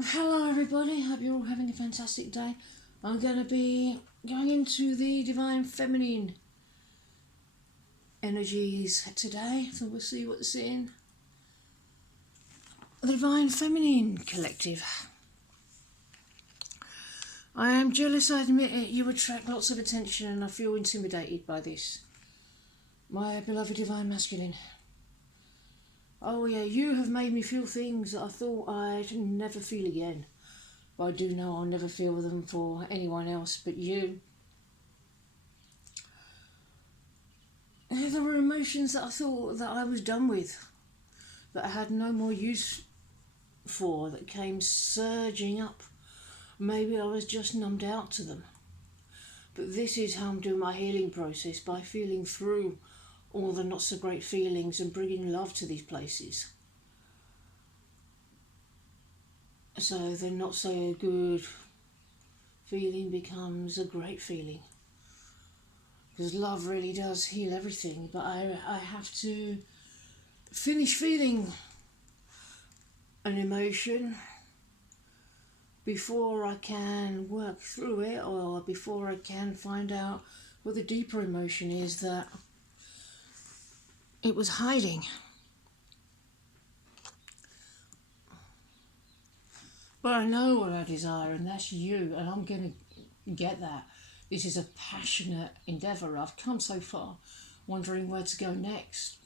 Hello everybody, hope you're all having a fantastic day. I'm going to be going into the Divine Feminine energies today, so we'll see what's in the Divine Feminine Collective. I am jealous, I admit it. You attract lots of attention and I feel intimidated by this. My beloved Divine Masculine. Oh yeah, you have made me feel things that I thought I'd never feel again. But I do know I'll never feel them for anyone else but you. There were emotions that I thought that I was done with, that I had no more use for, that came surging up. Maybe I was just numbed out to them. But this is how I'm doing my healing process, by feeling through all the not so great feelings and bringing love to these places. So the not so good feeling becomes a great feeling. Because love really does heal everything, but I have to finish feeling an emotion before I can work through it, or before I can find out what the deeper emotion is that it was hiding. But I know what I desire, and that's you, and I'm going to get that. This is a passionate endeavour. I've come so far, wondering where to go next.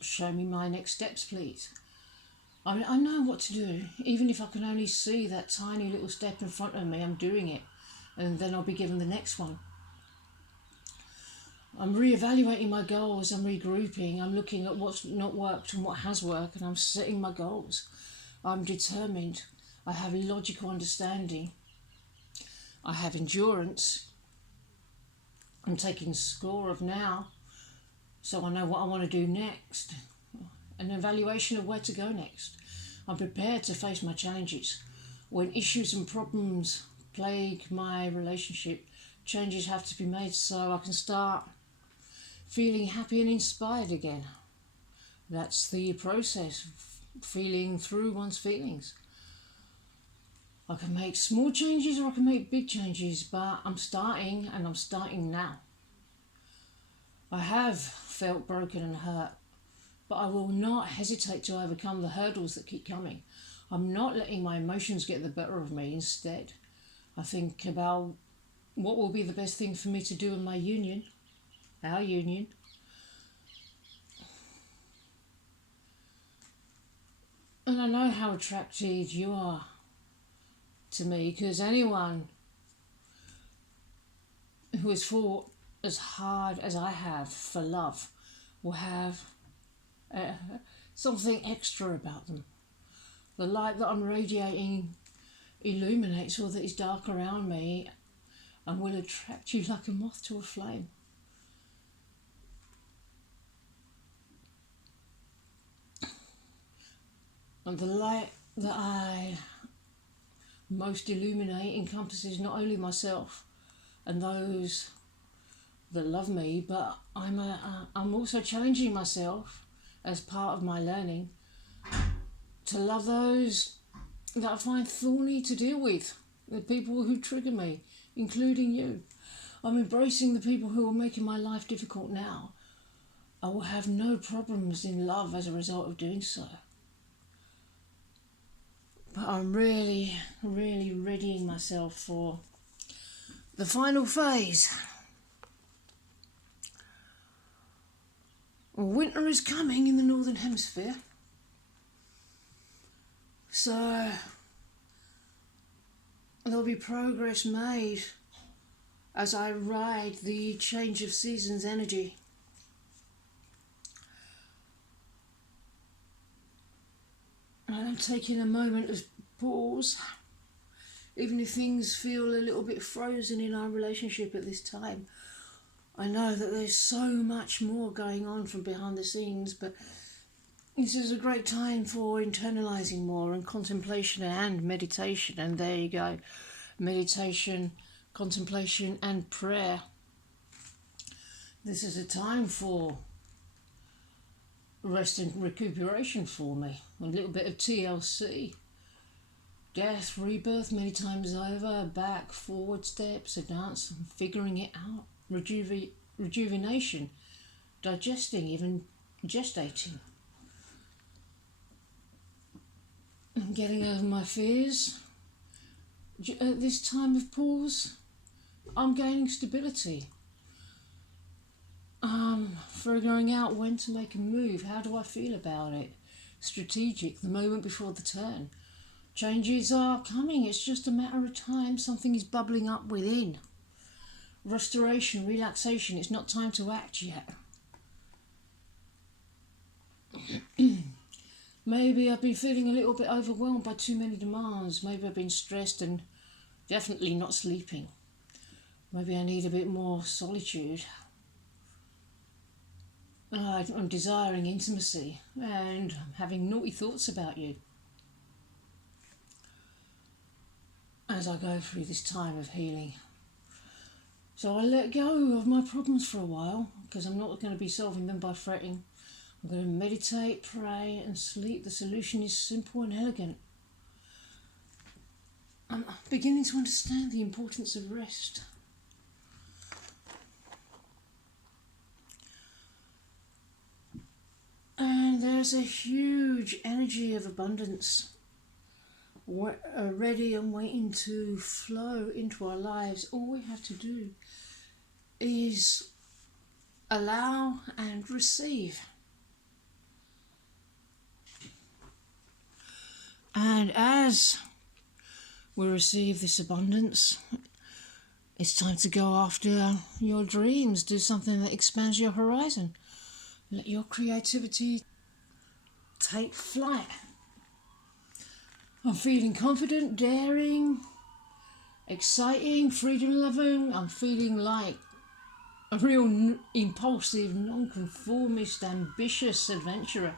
Show me my next steps, please. I know what to do. Even if I can only see that tiny little step in front of me, I'm doing it. And then I'll be given the next one. I'm re-evaluating my goals, I'm regrouping, I'm looking at what's not worked and what has worked, and I'm setting my goals. I'm determined. I have logical understanding. I have endurance. I'm taking score of now, so I know what I want to do next. An evaluation of where to go next. I'm prepared to face my challenges. When issues and problems plague my relationship, changes have to be made so I can start feeling happy and inspired again. That's the process, feeling through one's feelings. I can make small changes or I can make big changes, but I'm starting, and I'm starting now. I have felt broken and hurt, but I will not hesitate to overcome the hurdles that keep coming. I'm not letting my emotions get the better of me. Instead, I think about what will be the best thing for me to do in my union, our union. And I know how attracted you are to me, because anyone who has fought as hard as I have for love will have something extra about them. The light that I'm radiating illuminates all that is dark around me and will attract you like a moth to a flame. And the light that I most illuminate encompasses not only myself and those that love me, but I'm also challenging myself as part of my learning to love those that I find thorny to deal with, the people who trigger me, including you. I'm embracing the people who are making my life difficult now. I will have no problems in love as a result of doing so. But I'm really, really readying myself for the final phase. Winter is coming in the Northern Hemisphere. So there'll be progress made as I ride the change of seasons energy. I'm taking a moment of pause, even if things feel a little bit frozen in our relationship at this time. I know that there's so much more going on from behind the scenes, but this is a great time for internalizing more, and contemplation and meditation. And there you go, meditation, contemplation and prayer. This is a time for rest and recuperation for me. A little bit of TLC death, rebirth many times over, back, forward steps, a dance, figuring it out, rejuvenation, digesting, even gestating. I'm getting over my fears. At this time of pause, I'm gaining stability. Figuring out when to make a move. How do I feel about it? Strategic, the moment before the turn. Changes are coming, it's just a matter of time. Something is bubbling up within. Restoration, relaxation, it's not time to act yet. Maybe I've been feeling a little bit overwhelmed by too many demands. Maybe I've been stressed and definitely not sleeping. Maybe I need a bit more solitude. I'm desiring intimacy and I'm having naughty thoughts about you. As I go through this time of healing. So I let go of my problems for a while because I'm not going to be solving them by fretting. I'm going to meditate, pray and sleep. The solution is simple and elegant. I'm beginning to understand the importance of rest. And there's a huge energy of abundance ready and waiting to flow into our lives. All we have to do is allow and receive. And as we receive this abundance, it's time to go after your dreams. Do something that expands your horizon. Let your creativity take flight. I'm feeling confident, daring, exciting, freedom-loving. I'm feeling like a real impulsive, non-conformist, ambitious adventurer.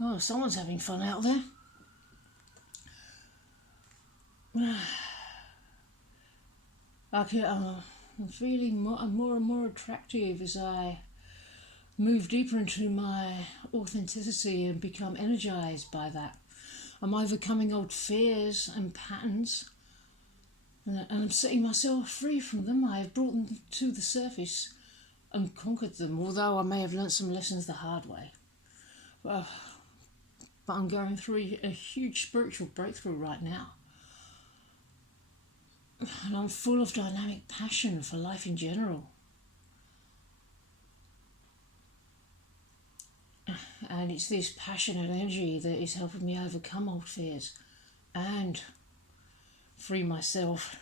Oh, someone's having fun out there. I'm feeling more and more attractive as I move deeper into my authenticity and become energized by that. I'm overcoming old fears and patterns and I'm setting myself free from them. I have brought them to the surface and conquered them, although I may have learnt some lessons the hard way. But I'm going through a huge spiritual breakthrough right now. And I'm full of dynamic passion for life in general. And it's this passionate energy that is helping me overcome old fears and free myself.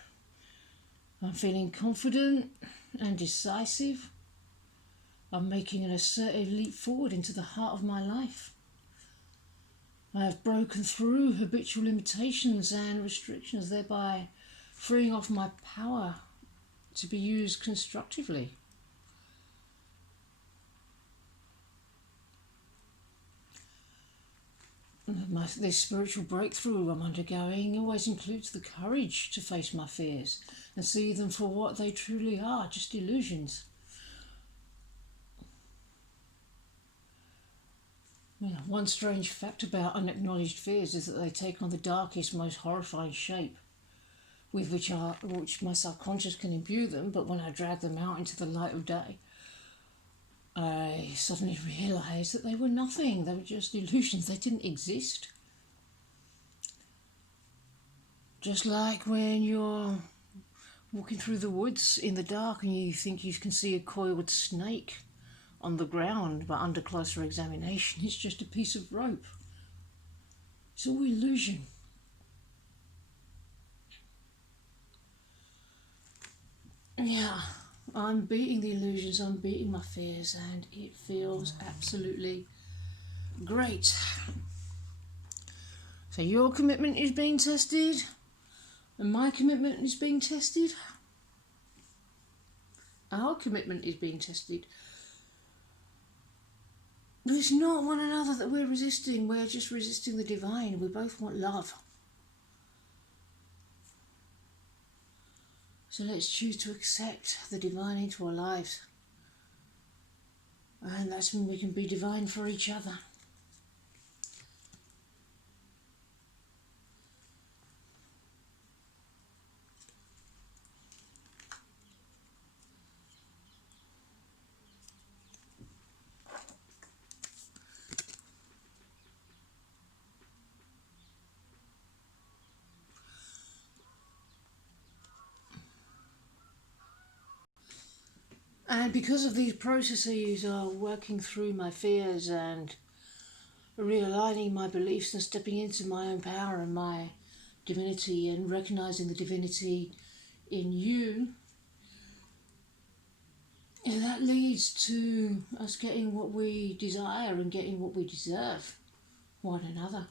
I'm feeling confident and decisive. I'm making an assertive leap forward into the heart of my life. I have broken through habitual limitations and restrictions, thereby freeing off my power to be used constructively. This spiritual breakthrough I'm undergoing always includes the courage to face my fears and see them for what they truly are, just illusions. One strange fact about unacknowledged fears is that they take on the darkest, most horrifying shape with which my subconscious can imbue them, but when I drag them out into the light of day, I suddenly realised that they were nothing. They were just illusions. They didn't exist. Just like when you're walking through the woods in the dark and you think you can see a coiled snake on the ground, but under closer examination it's just a piece of rope. It's all illusion. Yeah, I'm beating the illusions, I'm beating my fears, and it feels absolutely great. So your commitment is being tested, and my commitment is being tested. Our commitment is being tested. But it's not one another that we're resisting, we're just resisting the divine. We both want love. So let's choose to accept the divine into our lives. And that's when we can be divine for each other. And because of these processes of working through my fears and realigning my beliefs and stepping into my own power and my divinity and recognizing the divinity in you, and that leads to us getting what we desire and getting what we deserve, one another.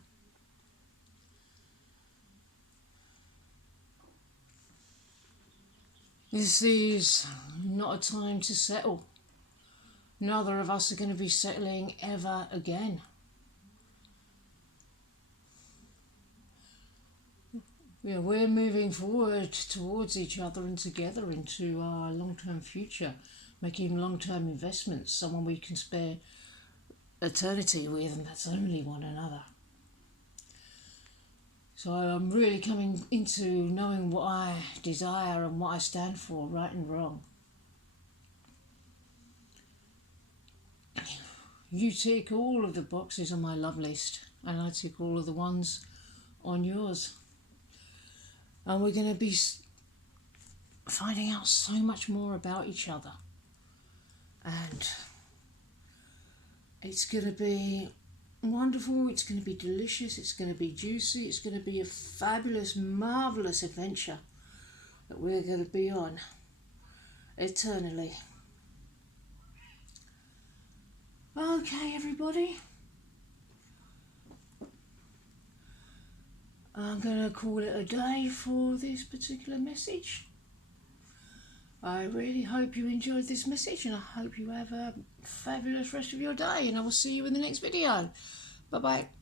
This is not a time to settle. Neither of us are going to be settling ever again. Yeah, we're moving forward towards each other and together into our long-term future, making long-term investments, someone we can spare eternity with, and that's only one another. So I'm really coming into knowing what I desire and what I stand for, right and wrong. You tick all of the boxes on my love list, and I tick all of the ones on yours. And we're going to be finding out so much more about each other. And it's going to be wonderful, it's going to be delicious, it's going to be juicy, it's going to be a fabulous, marvellous adventure that we're going to be on eternally. Okay, everybody. I'm going to call it a day for this particular message. I really hope you enjoyed this message, and I hope you have a fabulous rest of your day, and I will see you in the next video. Bye bye.